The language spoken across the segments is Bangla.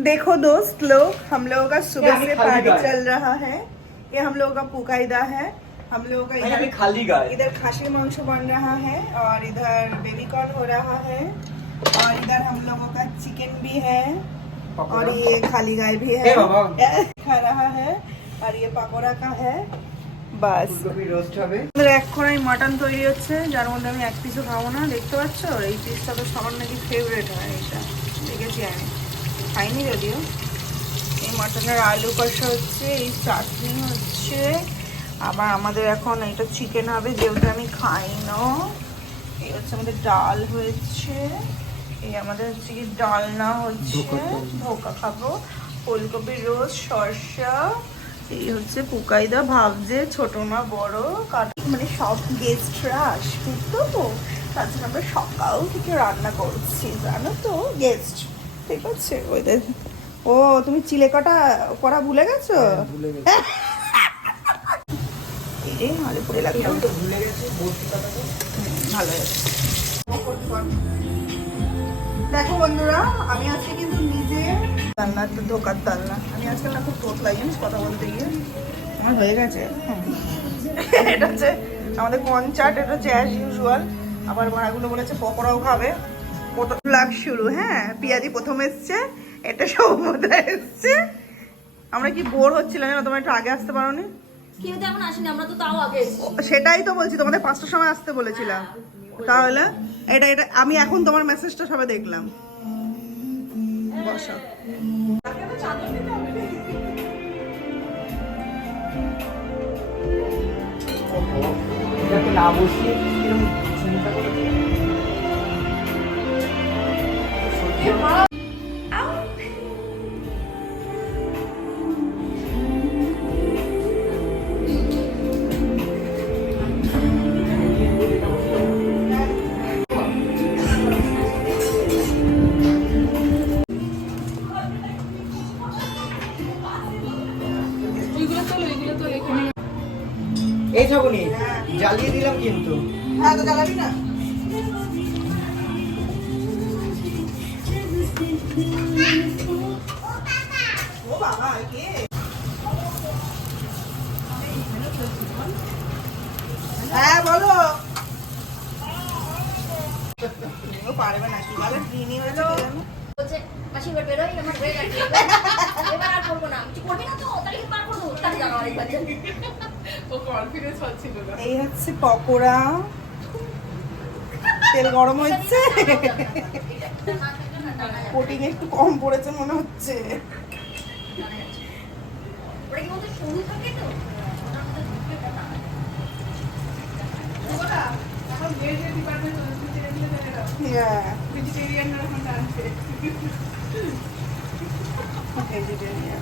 देखो दोस्त लोग हम लोगों का सुबह ये से अभी खाली पार्टी गाय। चल रहा है ये हम लोगों का पुकायदा है हम लोगों का अभी इधर खाली गाय इधर खासी मांस बन रहा है और इधर बेबी कॉर्न हो रहा है और इधर हम लोगों का चिकन भी है और ये खाली गाय भी है ए बाबा। खा रहा है और ये पकोड़ा का है বাস ফুলকপি রোস্ট হবে আমাদের এক কড়াই মাটন তৈরি হচ্ছে যার মধ্যে আমি এক পিসও খাবো না দেখতে পাচ্ছ এই পিসটা তো সবার নাকি ফেভারিট হয় এটা দেখেছি আমি খাইনি যদিও। এই মাটনের আলু কষা হচ্ছে এই চাটনি হচ্ছে। আবার আমাদের এখন এটা চিকেন হবে যেহেতু আমি খাই না এই হচ্ছে আমাদের ডাল হয়েছে। এই আমাদের হচ্ছে কি ডালনা হচ্ছে। ধোকা খাব। ফুলকপির রোজ শসা এই হচ্ছে পুকাইদা ভাবছে ছোট না বড়। কারণ মানে সব গেস্টরা আসবে তো? তার জন্য আমরা সকাল থেকে রান্না করছি জানো তো গেস্ট ঠিক আছে ওই ও তুমি চিলে কাটা করা ভুলে গেছো? হ্যাঁ, ভুলে গেছি। আলু পুড়ে লাগবে ভুলে গেছি ভালো দেখো বন্ধুরা আমি আজকে কিন্তু নিজে রান্না তো ধোকার ডালনা আমি আজকাল না খুব তোতলাই জানিস কথা বলতে গিয়ে। আমার হয়ে গেছে। এটা হচ্ছে আমাদের কনচার্ট এটা হচ্ছে অ্যাজ ইউজুয়াল আবার ভাড়াগুলো বলেছে পকোড়াও খাবে। প্রথম লাভ শুরু হ্যাঁ? পিয়াদি প্রথম এসছে এটা সৌমদা এসছে। আমরা কি বোর হচ্ছিলাম না তোমরা একটু আগে আসতে পারো নি কেউ তো এখন আসেনি আমরা তো তাও আগে সেটাই তো বলছি তোমাদের পাঁচটার সময় আসতে বলেছিলাম। তাহলে এটা এটা আমি এখন তোমার মেসেজটা সবাই দেখলাম। বসো। না বসিয়ে হচ্ছে পকোড়া তেল গরম হচ্ছে কোটিং একটু কম পড়েছে মনে হচ্ছে। ভেজিটেরিয়ান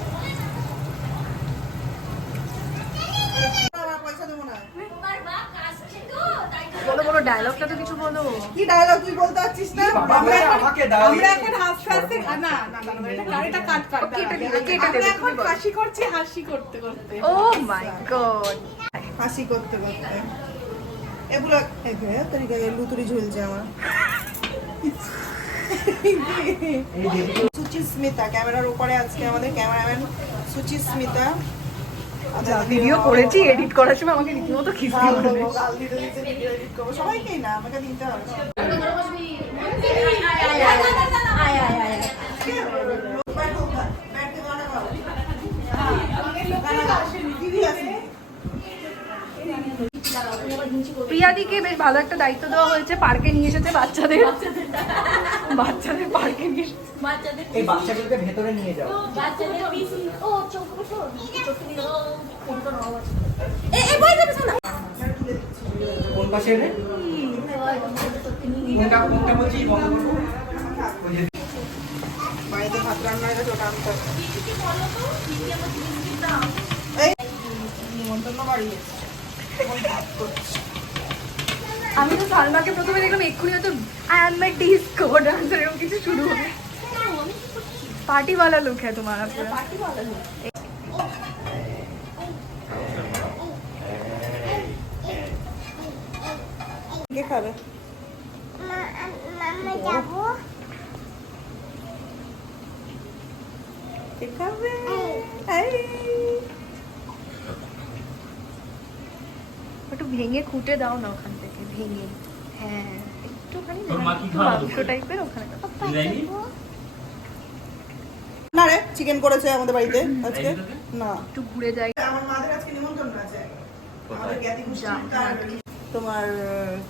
দেবো না। তোমার বাপ আসছে তো তাই তো বলো বলো ডায়লগটা তো কিছু বলো। কি ডায়লগ তুই বলতে পারছিস না? আমরা আমাকে দাও আমরা এখন হাসতে হাসতে না না না না, না, এটা গাড়িটা কাট কাট ওকে, এটা দিবে, এটা আমরা এখন হাসি করছি হাসি করতে করতে। ও মাই গড হাসি করতে করতে। এগুলো এই তোর গায়ে লুতুরি ঝুলছে আমার। এই দেখি সুচি স্মিতা ক্যামেরার উপরে আজকে আমাদের ক্যামেরাম্যান সুচি স্মিতা ভিডিও করেছি এডিট করার সময় আমাকে রীতিমতো খিস্তি করব। সবাইকেই না আমাকে দিতে হবে আয় আয় আয় আয় প্রিয়াদিকে বেশ ভালো একটা দায়িত্ব দেওয়া হয়েছে পার্কে নিয়ে এসেছে বাচ্চাদের। বাচ্চাদের পার্কে নিয়ে এসেছে। বাচ্চাদের এই বাচ্চাগুলোকে ভেতরে নিয়ে যাও। বাচ্চাদের পিসি। ও চোখ বসো চোখ দিয়ে ও ফোনটা নাও। এ এ বই দেবে শোনা কোন পাশে রে কোনটা কোনটা বলছি? বন্ধ বাড়িতে ভাত রান্না হয়ে গেছে ওটা আনতে হবে। এই নিমন্ত্রণ বাড়ি। আমি তো সালমাকে প্রথমে দেখলাম এক্ষুনি হয়তো I am my disco dancer এরকম কিছু শুরু হবে। पार्टी वाला लुक है तुम्हारा पूरा কে খাবে কে খাবে এই। একটু ভেঙে খুঁটে দাও না ওখান থেকে ভেঙে হ্যাঁ একটুখানি তোর মা কি একটু খাওয়াবে মাংস টাইপের ওখানে চিকেন করেছে আমাদের বাড়িতে আজকে? না। একটু ঘুরে যাই। আমার মাদের আজকে নিমন্ত্রণ আছে। আমাদের জ্ঞাতি। তোমার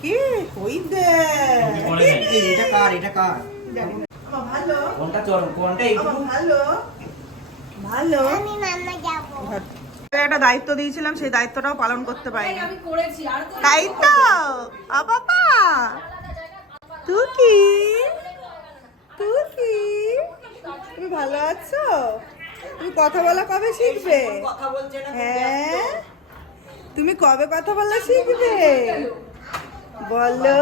কি? ওই দে। এটা কার? এটা কার? ভালো? কোনটা চল কোনটা ভালো? ভালো? আমি মামা যাব। একটা দায়িত্ব দিয়েছিলাম সেই দায়িত্বটাও পালন করতে পারিনি। আমি করেছি। আর তো দায়িত্ব? আ বাবা! তুই কি তুই কি তুমি ভালো আছো? তুমি কথা বলা কবে শিখবে? কথা হ্যাঁ? তুমি কবে কথা বলা শিখবে? বলো।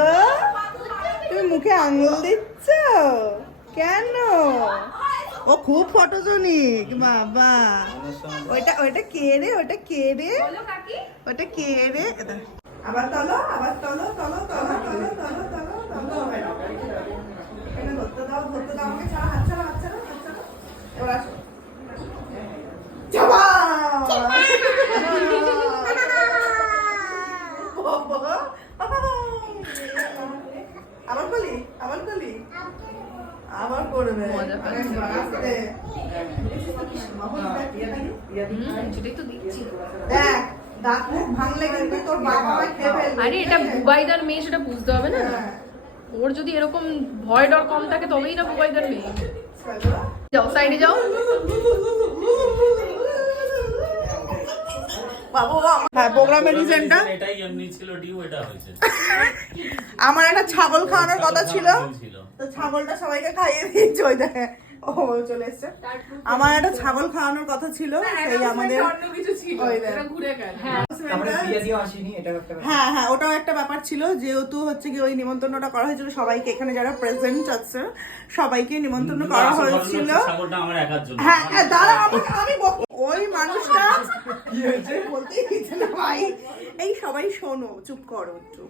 তুমি মুখে আঙুল দিচ্ছ? কেন? ও খুব ফটোজনিক বাবা। ওইটা ওইটা কে রে? ওটা কে রে? ওটা কে রে? আবার তলো আবার তলো তলো তলো তলো তলো তলো তলো। ধরতে দাও ধরতে দাও আমাকে ছাড়া এবার আসো। আবার কলি আবার কলি আবার করবে। মজা পাচ্ছে। তো দিচ্ছি দেখ দাঁত মুখ ভাঙলে কিন্তু তোর বাবা খেয়ে আরে এটা বুবাইদার মেয়ে সেটা বুঝতে হবে না। হ্যাঁ। ওর যদি এরকম ভয় ডর কম থাকে তবেই না বুবাইদার মেয়ে। যাও সাইডে যাও। হ্যাঁ প্রোগ্রামের রিজনটা আমার একটা ছাগল খাওয়ানোর কথা ছিল। ছিল। তো ছাগলটা সবাইকে খাইয়ে দিয়েছে ওই দেখে। ও চলে এসছে। আমার একটা ছাগল খাওয়ানোর কথা ছিল সেই আমাদের অন্য কিছু ছিল ওই দেখ। এটা ঘুরে গেল। আমরা বিয়ে দিয়ে আসিনি এটা একটা ব্যাপার। হ্যাঁ হ্যাঁ ওটাও একটা ব্যাপার ছিল যেহেতু হচ্ছে কি ওই নিমন্ত্রণটা করা হয়েছিল সবাইকে এখানে যারা প্রেজেন্ট আছে সবাইকে নিমন্ত্রণ করা হয়েছিল। হচ্ছে ছাগলটা আমার একার জন্য। হ্যাঁ হ্যাঁ, দাঁড়া আমি ওই মানুষটা বলতেই না ভাই। এই সবাই শোনো চুপ করো একটু।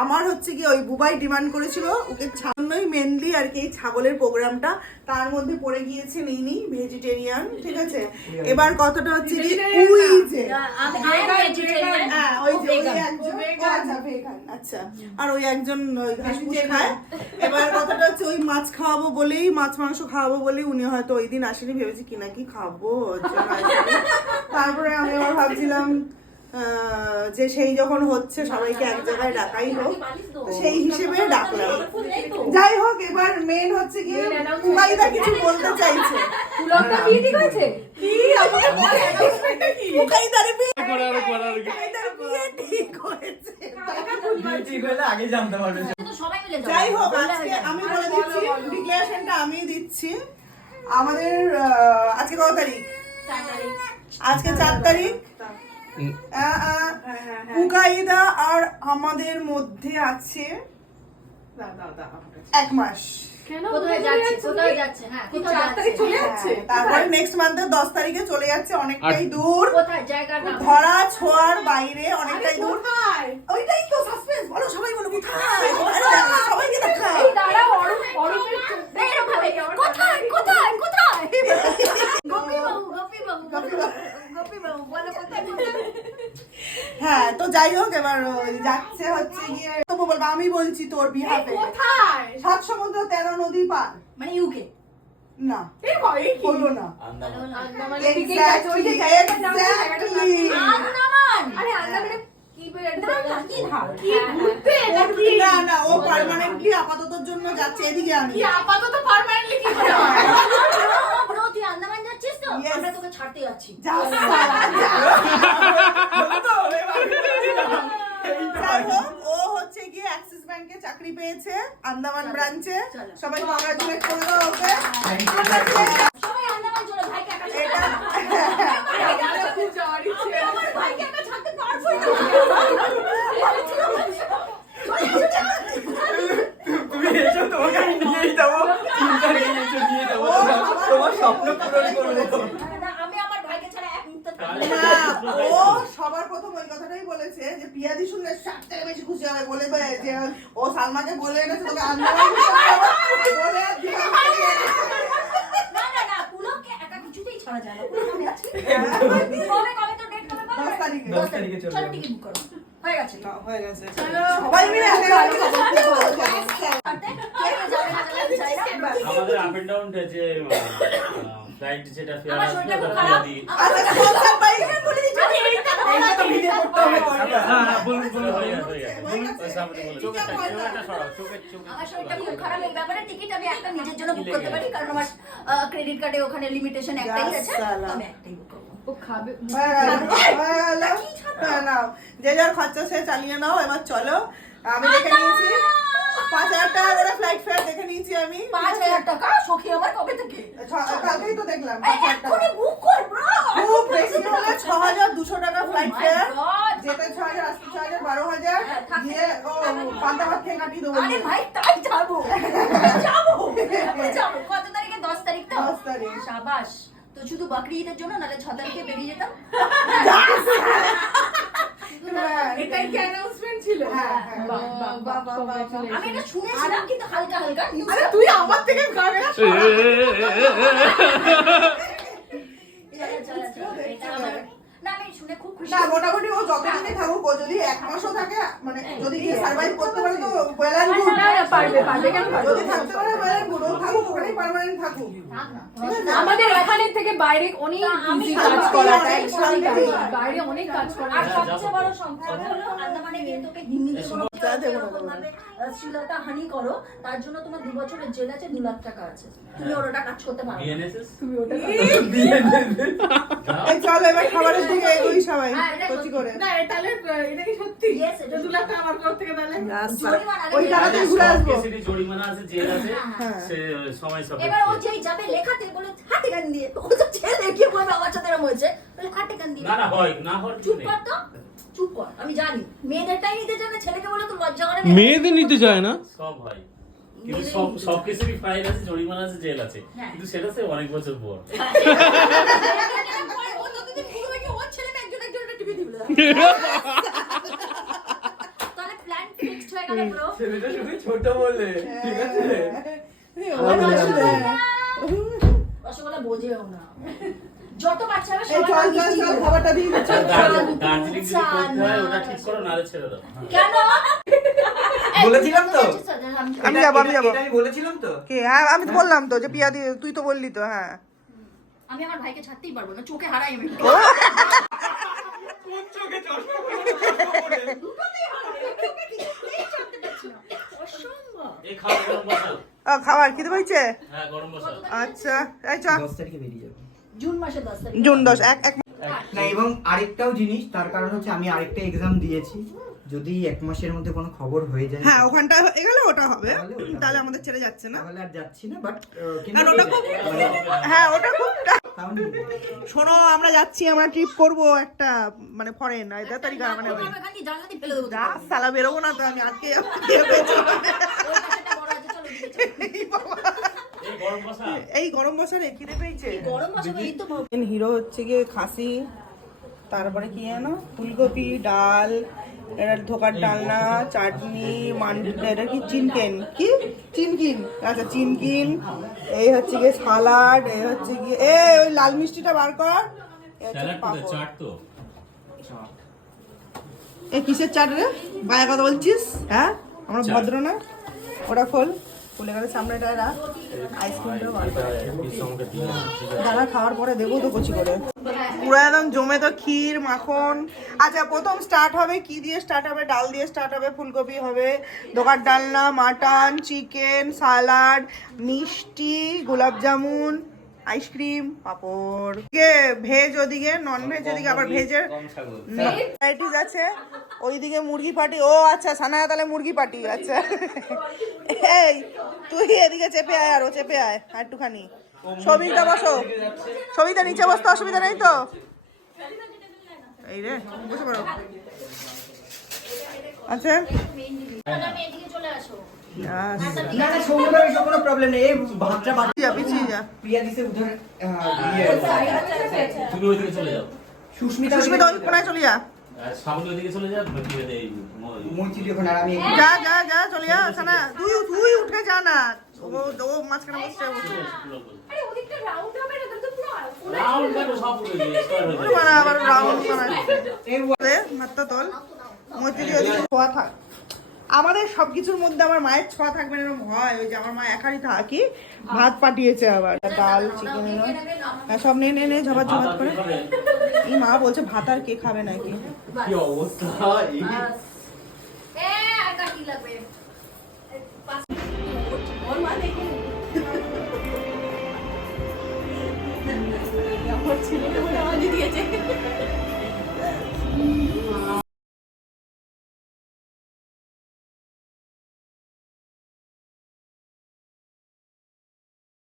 আমার হচ্ছে কি ওই বুবাই ডিমান্ড করেছিল ওকে ছাগলই মেনলি আর কি এই ছাগলের প্রোগ্রামটা তার মধ্যে পড়ে গিয়েছে নিনি ভেজিটেরিয়ান ঠিক আছে? এবার কতটা হচ্ছে কি উই যে আমি I am হ্যাঁ, ওই যে আচ্ছা, আচ্ছা। আর ওই একজন খায়। এবার কথাটা হচ্ছে ওই মাছ খাওয়াবো বলেই মাছ মাংস খাওয়াবো বলেই উনি হয়তো ওই দিন আসেনি ভেবেছি কি নাকি খাব তারপরে আমি আবার ভাবছিলাম যে সেই যখন হচ্ছে সবাইকে এক জায়গায় ডাকাই হোক সেই হিসেবে ডাকলাম। যাই হোক এবার মেন হচ্ছে কি উমাইদা কিছু বলতে চাইছে। যাই হোক আজকে আমি বলে দিচ্ছি ডিক্লারেশনটা আমি দিচ্ছি। আমাদের আজকে কত তারিখ। আজকে চার তারিখ। উকাইদা আর আমাদের মধ্যে আছে। এক মাস। কেন? কোথায় যাচ্ছে? কোথায় যাচ্ছে? হ্যাঁ হ্যাঁ, তারপরে নেক্সট মান্থের দশ তারিখে চলে যাচ্ছে অনেকটাই দূর। কোথায়? জায়গার নাম। ধরা ছোঁয়ার বাইরে অনেকটাই দূর। ওইটাই তো সাসপেন্স বলো সবাই বলো কোথায়? সবাইকে দেখা এই দাঁড়াও অরূপ অরূপের চোখ- এই এরকম ভাবে, কোথায়? কোথায়? কোথায়? গোপী বাবু গোপী বাবু গোপী বাবু বলো কোথায় কোথায়? হ্যাঁ তো যাই হোক এবার যাচ্ছে হচ্ছে গিয়ে তবু বলব আমি বলছি তোর বিহাতে কোথায়? সাত সমুদ্র তেরো নদী পার। মানে ইউকে না। এই কি? না। আন্দামান। আন্দামানের দিকেই যাচ্ছে, ওই যে Exactly, জায়গাটার নাম কি? জায়গাটার নাম কি? exactly. আন্দামান? আরে আন্দামানে কি বলে একটা জায়গা আছে? কি ধার? কি ঘুরতে এটা কি? না না ও পার্মানেন্টলি আপাততর জন্য যাচ্ছে এদিকে আমি কি আপাতত পার্মানেন্টলি কি করে হয়? তুই আন্দামান যাচ্ছিস তো? আমরা তোকে ছাড়তে যাচ্ছি। যা। যাই হোক, ও হচ্ছে গিয়ে অ্যাক্সিস ব্যাংকে চাকরি পেয়েছে আন্দামান ব্রাঞ্চে চলো। সবাই কংগ্রাচুলেট ও সবার প্রথম ওই কথাটাই বলেছে যে পিয়াদি শুনলে সব থেকে বেশি খুশি হবে বলে যে ও সালমাকে বলে এনেছে তোকে আন্দোলন হ্যাঁ, আমাদের আপ এন্ড ডাউন যে ফ্লাইট যেটা ফেয়ার বলুন, বলুন, গেছে, গেছে। বলুন, ওই সামনে বলুন। চোখেরটা, চোখেরটা সরাও, চোখের, চোখের, আমার শরীরটা খুব খারাপ এই ব্যাপারে টিকিট আমি একটা নিজের জন্য বুক করতে পারি কারণ আমার ক্রেডিট কার্ডে ওখানে লিমিটেশন একটাই আছে আমি একটাই বুক করব। ও খাবে গেল, গেল। নাও। যে যার খরচা সে চালিয়ে নাও এবার চলো। আমি দেখে নিয়েছি। পাঁচ হাজার টাকা করে ফ্লাইট ফেয়ার দেখে নিয়েছি আমি। পাঁচ হাজার টাকা? সখী আমার কবে থেকে? কালকেই তো দেখলাম বুক খুব বেশি হলে ছ হাজার দুশো টাকা ফ্লাইট Oh ফেয়ার! যেতে ছ হাজার আসতে ছ হাজার বারো হাজার হ্যাঁ, দিয়ে ও পান্তা ভাত খেয়ে কাটিয়ে দেবো আরে ভাই তাই যাব যাব যাব কত তারিখে দশ তারিখ তো দশ তারিখ। সাবাস তো শুধু বাকরি ঈদের জন্য নাহলে ছ তারিখে বেরিয়ে যেতাম হ্যাঁ, এটাই কি অ্যানাউন্সমেন্ট ছিল হ্যাঁ, হ্যাঁ। আমি এটা শুনেছিলাম কিন্তু হালকা হালকা আরে তুই আমার থেকে না শুনে খুব খুশি না মোটামুটি ও যতদিনই থাকুক ও যদি এক মাসও থাকে মানে যদি গিয়ে সার্ভাইভ করতে পারে তো ওয়েল অ্যান্ড গুড না, না, পারবে, পারবে, কেন যদি থাকতে পারে অ্যান্ড গুড থাকুক ওখানেই পারমানেন্ট থাকুক। আমাদের এখানের থেকে বাইরে অনেক ইজি কাজ easy। বাইরে অনেক কাজ করা আর হ্যাঁ, সবচেয়ে বড় সম্পদ হলো আন্দামানে গিয়ে তোকে হিন্দিতে কোনো তা দেবো না, এরকম ভাবে শ্লীলতা হানি করো তার জন্য তোমার দু বছরের জেল আছে দু লাখ টাকা আছে। তুমি ওর ওটা কাজ করতে পারো? চলো এবার খাবারের দিকে এগোই সবাই হ্যাঁ, কচি করে। না তাহলে এটা কি সত্যি? এটা দু লাখ টাকা আমার তরফ থেকে তাহলে? ওই টাকাতে ঘুরে আসব। জরিমানা আছে, জেল আছে, হ্যাঁ। সে সময় সাপেক্ষে। এবার ও যেই যাবে লেখাতে বলে হাতে গান দিয়ে। ও তো ছেলে গিয়ে বলবে আমার সাথে এরকম হয়েছে? বলে হাতে গান দিয়ে। না, না, হয়, না কিছু চুপ কর তো চুপ কর আমি জানি। মেয়েদেরটাই নিতে জানে ছেলেকে বলে তো লজ্জা করে মেয়েদের নিতে চায় না? সব হয়। কিন্তু সব সব কেসেরই ফাইল আছে জরিমানা আছে জেল আছে। হ্যাঁ। কিন্তু সেটা সে অনেক বছর পর। ও ততদিন পুরো হয়ে হয়ে ছোট বলে ঠিক আছে? বোঝেও না। যত বাচ্চা হবে চল সবাই চল চল খাবারটা দিয়ে দে, দার্জিলিং দার্জিলিং যদি হয় ওটা ঠিক করো নাহলে ছেড়ে দাও। কেন? বলেছিলাম তো। আমি যাব, আমি যাব। আমি বলেছিলাম তো। কে? হ্যাঁ আমি তো বললাম তো যে পিয়া দিয়ে তুই তো বললি তো হ্যাঁ। আমি আমার ভাইকে ছাড়তেই পারব না চোখে হারাই আমি। কোন চোখে চশমা পরে চশমা পরে? এই খাওয়া গরম বসাও। আহ, খাবার খেতে পাইছে? হ্যাঁ আচ্ছা এই চ। জুন মাসে দশ জুন দশ এক এক না এবং আরেকটাও জিনিস তার কারণ হচ্ছে আমি আরেকটা এক্সাম দিয়েছি। যদি এক মাসের মধ্যে কোনো খবর হয়ে যায় হ্যাঁ ওখানটা হয়ে গেলে ওটা হবে। তাহলে। আমাদের ছেড়ে যাচ্ছে না। তাহলে আর যাচ্ছি না বাট আর ওটা খুব হ্যাঁ ওটা খুব শোনো আমরা যাচ্ছি আমরা ট্রিপ করব একটা মানে ফরেন এটা তারিখ মানে সালা বেরোবো না তো আমি আজকে এই গরম বসা এই গরম বছরে খিদে পেয়েছে? গরম বসাবো এই তো হিরো হচ্ছে গিয়ে খাসি তারপরে কি জানো ফুলকপি ডাল এটা ধোকার ডালনা চাটনি মান্ডি এটা কি চিনকেন? কি? চিনকিন। আচ্ছা চিনকিন। এই হচ্ছে গিয়ে সালাড এই হচ্ছে গিয়ে এ ওই লাল মিষ্টিটা বার কর। এ কিসের চাট রে? বায়া কথা বলছিস? হ্যাঁ? আমরা ভদ্র না? ওটা খোল। খুলে গেলে সামনেটা রাখ আইসক্রিমটা বার কর দাদা খাওয়ার পরে দেবো তো কচি করে। পুরো একদম জমে তো ক্ষীর, মাখন। আচ্ছা প্রথম স্টার্ট হবে কি দিয়ে স্টার্ট হবে? ডাল দিয়ে স্টার্ট হবে, ফুলকপি হবে। দোকান ডালনা, মাটন চিকেন সালাড মিষ্টি গোলাপ জামুন আইসক্রিম পাপড় কে ভেজ ওদিকে নন ভেজ ওদিকে আবার ভেজের কম ভ্যারাইটিস আছে। ওইদিকে মুরগি পাটি ও আচ্ছা সানায়া তাহলে মুরগি পাটি আচ্ছা। এই তুই এদিকে চেপে আয় আরও চেপে আয় আর একটুখানি সবিতা বসো। সবিতা নিচে বসতে অসুবিধা নেই তো? এই রে বসে পড়ো। আচ্ছা। আমি এদিকে চলে আসো। যা যা সুস্মিতা ওই কোনায় চলে যা আর চলে আর আমি যা যা যা চলে যা সানা তুই তুই উঠে যা না ও ও মাঝখানে বসছে বসে পুরো ওদিকটা রাউন্ড হবে না তো পুরো রাউন্ড সব তোল থাক আমাদের সব কিছুর মধ্যে আমার মায়ের ছোঁয়া থাকবে এরকম হয় ওই যে আমার মা একারই থাকি ভাত পাঠিয়েছে আবার ডাল চিকেন হ্যাঁ, সব নিয়ে নিয়ে ঝপাত ঝপাত করে। এই মা বলছে ভাত আর কে খাবে নাকি? কি অবস্থা? দিয়েছে।